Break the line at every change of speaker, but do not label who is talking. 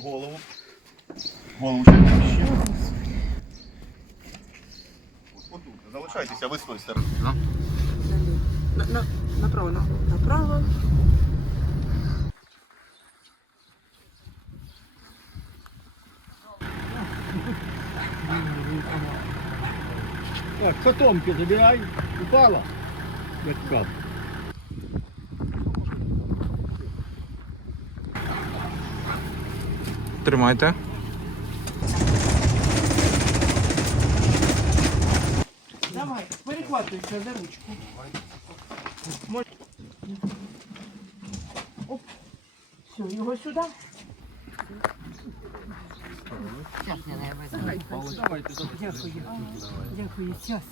голову. Голову ще. Отут. Залишайтеся ви з тої сторони. да?
На, на, направо, на, направо.
Так, котомки забирай. Упала. Як кап.
Тримайте.
Давай, перехватуйся за ручку. Мож- Оп. Все, його сюди. Дякую. Дякую. Час.